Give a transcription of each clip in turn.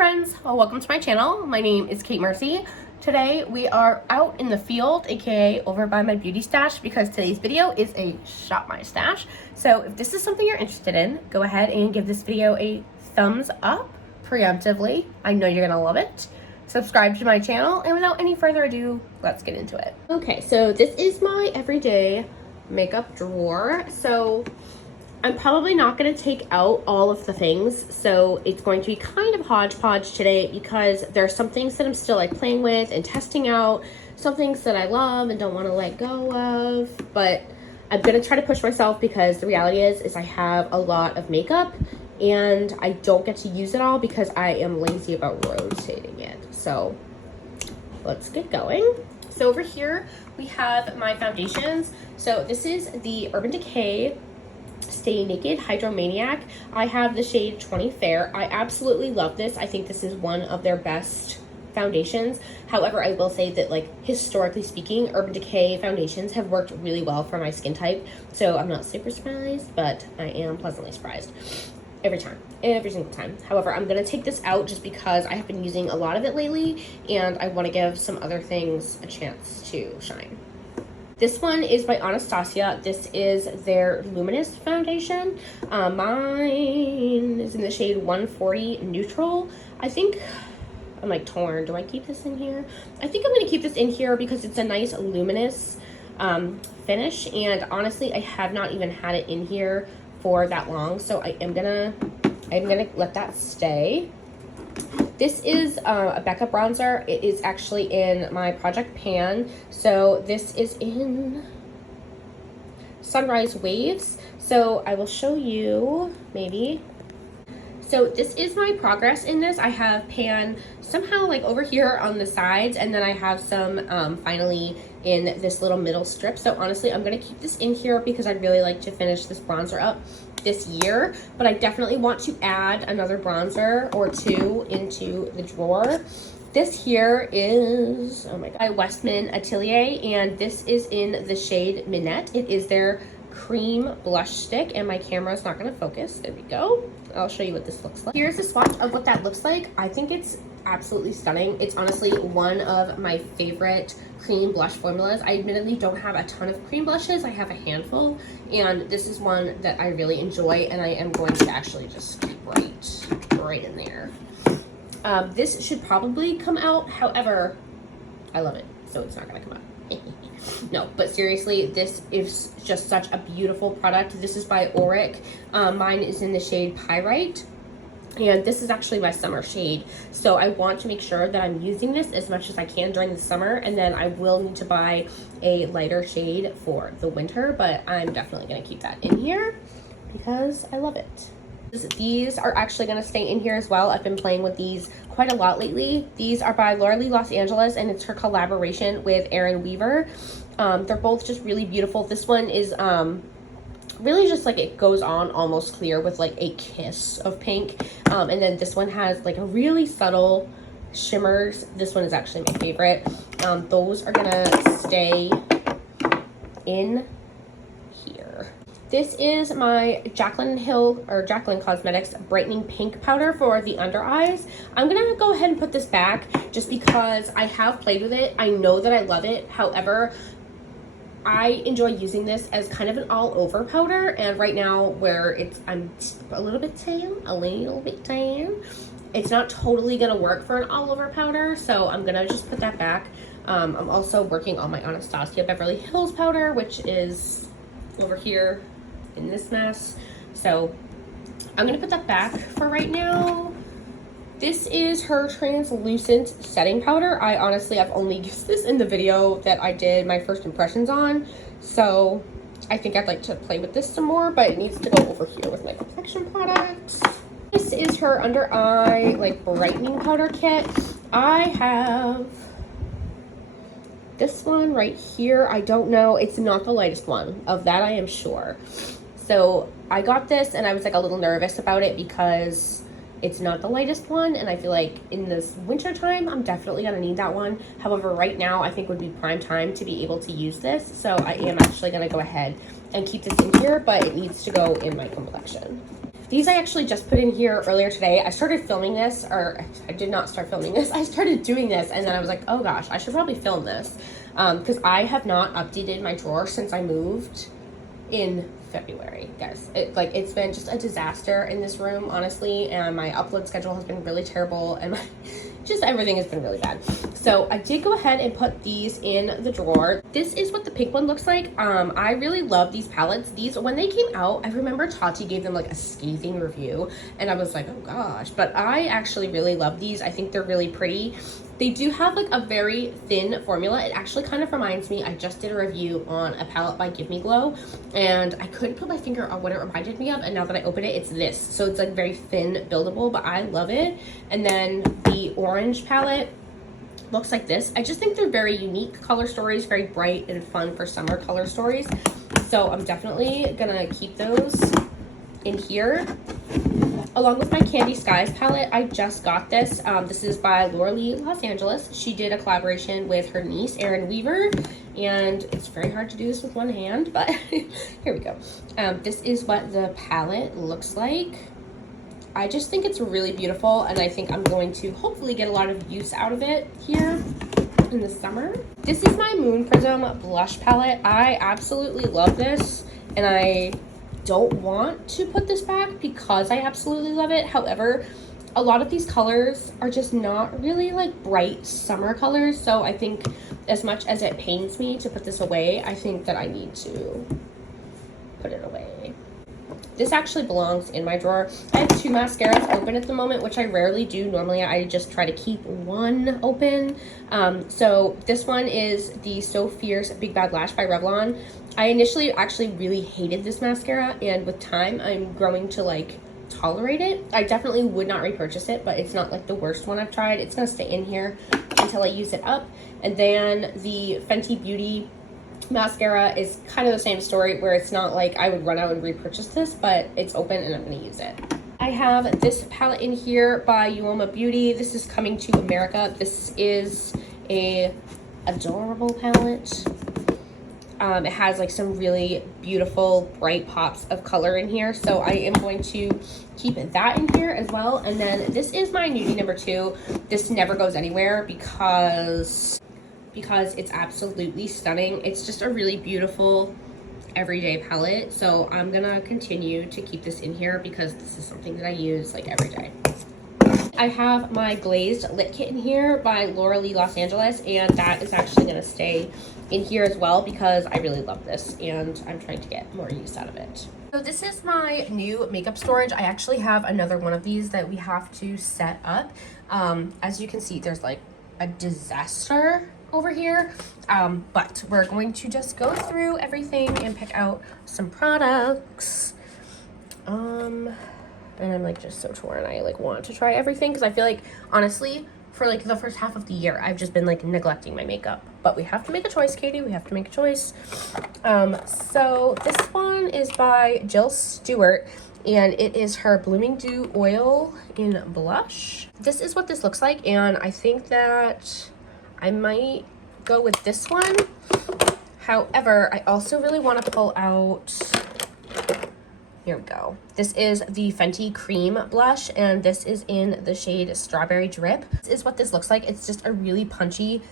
friends, welcome to my channel. My name is Kate Mercy. Today we are out in the field, aka over by my beauty stash, because today's video is a shop my stash. So if this is something you're interested in, go ahead and give this video a thumbs up preemptively. I know you're gonna love it. Subscribe to my channel, and without any further ado, let's get into it. Okay, so this is my everyday makeup drawer. So I'm probably not going to take out all of the things, so it's going to be kind of hodgepodge today because there are some things that I'm still like playing with and testing out, some things that I love and don't want to let go of, but I'm going to try to push myself because the reality is I have a lot of makeup and I don't get to use it all because I am lazy about rotating it. So let's get going. So over here we have my foundations. So this is the Urban Decay Stay Naked Hydromaniac. I have the shade 20 Fair. I absolutely love this. I think this is one of their best foundations. However, I will say that, like, historically speaking, Urban Decay foundations have worked really well for my skin type. So I'm not super surprised, but I am pleasantly surprised every single time. However, I'm going to take this out just because I have been using a lot of it lately and I want to give some other things a chance to shine. This one is by Anastasia. This is their Luminous foundation. Mine is in the shade 140 Neutral. I think, I'm like torn. Do I keep this in here? I think I'm going to keep this in here because it's a nice luminous finish. And honestly, I have not even had it in here for that long. So I'm gonna let that stay. This is a Becca bronzer. It is actually in my Project Pan. So this is in Sunrise Waves. So I will show you maybe. So this is my progress in this. I have pan somehow like over here on the sides, and then I have some finally in this little middle strip. So honestly, I'm gonna keep this in here because I'd really like to finish this bronzer up this year, but I definitely want to add another bronzer or two into the drawer. This here is, oh my god, by Westman Atelier, and this is in the shade Minette. It is their cream blush stick, and my camera is not going to focus. There we go. I'll show you what this looks like. Here's a swatch of what that looks like. I think it's absolutely stunning. It's honestly one of my favorite cream blush formulas. I admittedly don't have a ton of cream blushes. I have a handful, and this is one that I really enjoy, and I am going to actually just keep right in there. This should probably come out. However, I love it, so it's not going to come out. No, but seriously, this is just such a beautiful product. This is by Auric. Mine is in the shade Pyrite, and this is actually my summer shade. So I want to make sure that I'm using this as much as I can during the summer, and then I will need to buy a lighter shade for the winter, but I'm definitely going to keep that in here because I love it. These are actually going to stay in here as well. I've been playing with these quite a lot lately. These are by Laura Lee Los Angeles, and it's her collaboration with Erin Weaver. They're both just really beautiful. This one is really just like, it goes on almost clear with like a kiss of pink, and then this one has like a really subtle shimmers. This one is actually my favorite. Those are gonna stay in here. This is my Jaclyn Cosmetics Brightening Pink Powder for the under eyes. I'm gonna go ahead and put this back just because I have played with it. I know that I love it. However, I enjoy using this as kind of an all-over powder, and right now where I'm a little bit tan, it's not totally gonna work for an all-over powder, so I'm gonna just put that back. I'm also working on my Anastasia Beverly Hills powder, which is over here in this mess, so I'm gonna put that back for right now. This is her translucent setting powder. I've only used this in the video that I did my first impressions on, so I think I'd like to play with this some more, but it needs to go over here with my complexion products. This is her under eye like brightening powder kit. I have this one right here. I don't know, it's not the lightest one, of that I am sure. So I got this and I was like a little nervous about it because it's not the lightest one, and I feel like in this winter time I'm definitely gonna need that one. However, right now I think would be prime time to be able to use this, so I am actually gonna go ahead and keep this in here, but it needs to go in my complexion. These I actually just put in here earlier today. I started filming this, or I did not start filming this. I started doing this, and then I was like, oh gosh, I should probably film this. Because I have not updated my drawer since I moved in February, guys. It's been just a disaster in this room, honestly, and my upload schedule has been really terrible, and just everything has been really bad. So I did go ahead and put these in the drawer. This is what the pink one looks like. I really love these palettes. These, when they came out, I remember Tati gave them like a scathing review, and I was like, oh gosh, but I actually really love these. I think they're really pretty. They do have like a very thin formula. It actually kind of reminds me, I just did a review on a palette by Give Me Glow, and I couldn't put my finger on what it reminded me of, and now that I open it, it's this. So it's like very thin, buildable, but I love it. And then the orange palette looks like this. I just think they're very unique color stories, very bright and fun for summer color stories. So I'm definitely gonna keep those in here. Along with my Candy Skies palette, I just got this. This is by Laura Lee Los Angeles. She did a collaboration with her niece, Erin Weaver, and it's very hard to do this with one hand, but here we go. This is what the palette looks like. I just think it's really beautiful, and I think I'm going to hopefully get a lot of use out of it here in the summer. This is my Moon Prism blush palette. I absolutely love this, and I don't want to put this back because I absolutely love it. However, a lot of these colors are just not really like bright summer colors, so I think as much as it pains me to put this away, I think that I need to put it away. This actually belongs in my drawer. I have two mascaras open at the moment, which I rarely do. Normally I just try to keep one open. So this one is the So Fierce Big Bad Lash by Revlon. I initially actually really hated this mascara, and with time I'm growing to like tolerate it. I definitely would not repurchase it, but it's not like the worst one I've tried. It's gonna stay in here until I use it up. And then the Fenty Beauty mascara is kind of the same story, where it's not like I would run out and repurchase this, but it's open and I'm going to use it. I have this palette in here by Uoma Beauty. This is Coming to America. This is a adorable palette. It has like some really beautiful bright pops of color in here, so I am going to keep that in here as well. And then this is my nudie number 2. This never goes anywhere because it's absolutely stunning. It's just a really beautiful everyday palette, so I'm gonna continue to keep this in here because this is something that I use like every day. I have my glazed lip kit in here by Laura Lee Los Angeles, and that is actually gonna stay in here as well because I really love this and I'm trying to get more use out of it. So this is my new makeup storage. I actually have another one of these that we have to set up. As you can see, there's like a disaster over here, but we're going to just go through everything and pick out some products. And I'm like just so torn. I like want to try everything because I feel like honestly for like the first half of the year I've just been like neglecting my makeup, but we have to make a choice, Katie. We have to make a choice. So this one is by Jill Stewart, and it is her Blooming Dew Oil in Blush. This is what this looks like, and I think that I might go with this one. However, I also really want to pull out, here we go. This is the Fenty Cream Blush, and this is in the shade Strawberry Drip. This is what this looks like. It's just a really punchy,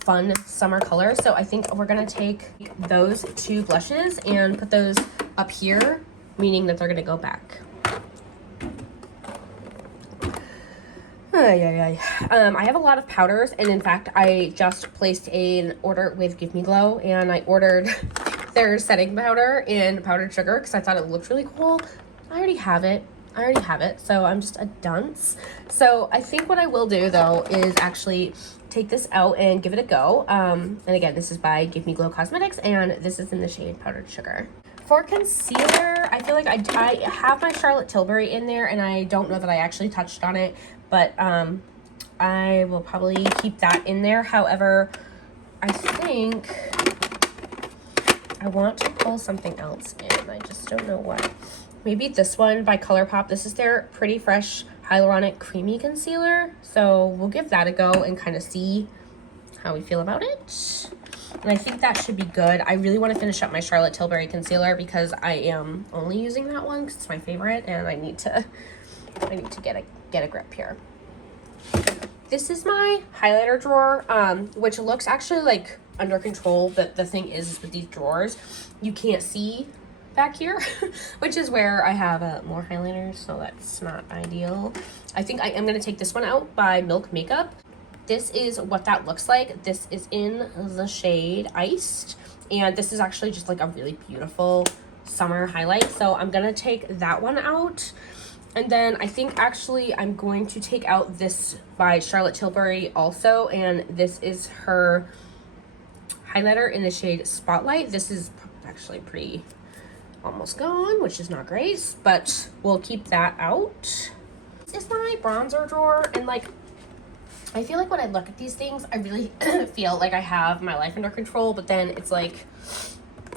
fun summer color. So I think we're gonna take those two blushes and put those up here, meaning that they're gonna go back. I have a lot of powders, and in fact I just placed an order with Give Me Glow, and I ordered their setting powder in powdered sugar because I thought it looked really cool. I already have it, so I'm just a dunce. So I think what I will do though is actually take this out and give it a go. And again, this is by Give Me Glow Cosmetics, and this is in the shade Powdered Sugar. For concealer, I feel like I have my Charlotte Tilbury in there, and I don't know that I actually touched on it, but I will probably keep that in there. However, I think I want to pull something else in. I just don't know what. Maybe this one by ColourPop. This is their Pretty Fresh Hyaluronic Creamy Concealer. So we'll give that a go and kind of see how we feel about it. And I think that should be good. I really want to finish up my Charlotte Tilbury concealer because I am only using that one because it's my favorite, and I need to get a grip here. This is my highlighter drawer, which looks actually like under control, but the thing is with these drawers, you can't see back here, which is where I have more highlighters, so that's not ideal. I think I am going to take this one out by Milk Makeup. This is what that looks like. This is in the shade Iced, and this is actually just like a really beautiful summer highlight, so I'm going to take that one out. And then I think actually I'm going to take out this by Charlotte Tilbury also, and this is her highlighter in the shade Spotlight. This is actually pretty almost gone, which is not great, but we'll keep that out. This is my bronzer drawer, and like I feel like when I look at these things, I really feel like I have my life under control, but then it's like,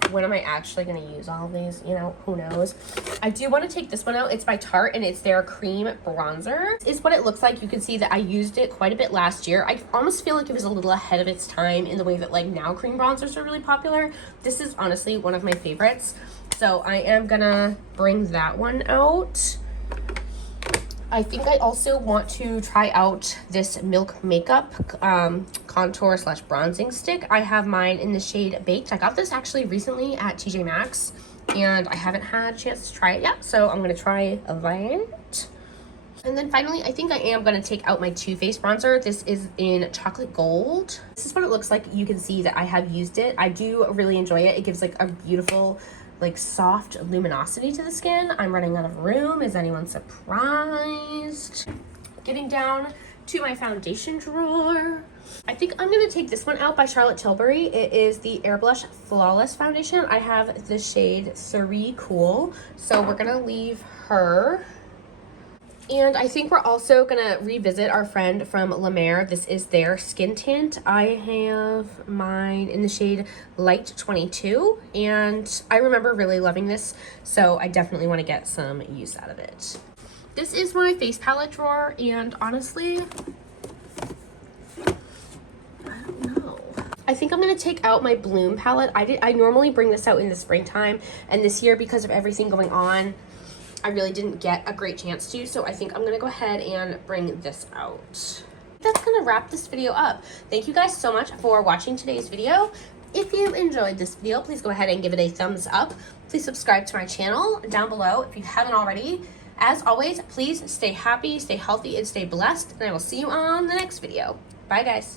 when am I actually going to use all of these? You know, who knows? I do want to take this one out. It's by Tarte, and it's their cream bronzer. This is what it looks like. You can see that I used it quite a bit last year. I almost feel like it was a little ahead of its time in the way that like now cream bronzers are really popular. This is honestly one of my favorites. So I am gonna bring that one out. I think I also want to try out this Milk Makeup contour slash bronzing stick. I have mine in the shade Baked. I got this actually recently at TJ Maxx, and I haven't had a chance to try it yet, so I'm going to try that. And then finally, I think I am going to take out my Too Faced bronzer. This is in Chocolate Gold. This is what it looks like. You can see that I have used it. I do really enjoy it. It gives like a beautiful like soft luminosity to the skin. I'm running out of room. Is anyone surprised? Getting down to my foundation drawer. I think I'm gonna take this one out by Charlotte Tilbury. It is the Airbrush Flawless Foundation. I have the shade Cerise Cool, so we're gonna leave her. And I think we're also gonna revisit our friend from La Mer. This is their skin tint. I have mine in the shade Light 22, and I remember really loving this, so I definitely want to get some use out of it. This is my face palette drawer, and honestly, I don't know. I think I'm gonna take out my Bloom palette. I normally bring this out in the springtime, and this year, because of everything going on, I really didn't get a great chance to, so I think I'm gonna go ahead and bring this out. That's gonna wrap this video up. Thank you guys so much for watching today's video. If you enjoyed this video, please go ahead and give it a thumbs up. Please subscribe to my channel down below if you haven't already. As always, please stay happy, stay healthy, and stay blessed, and I will see you on the next video. Bye, guys.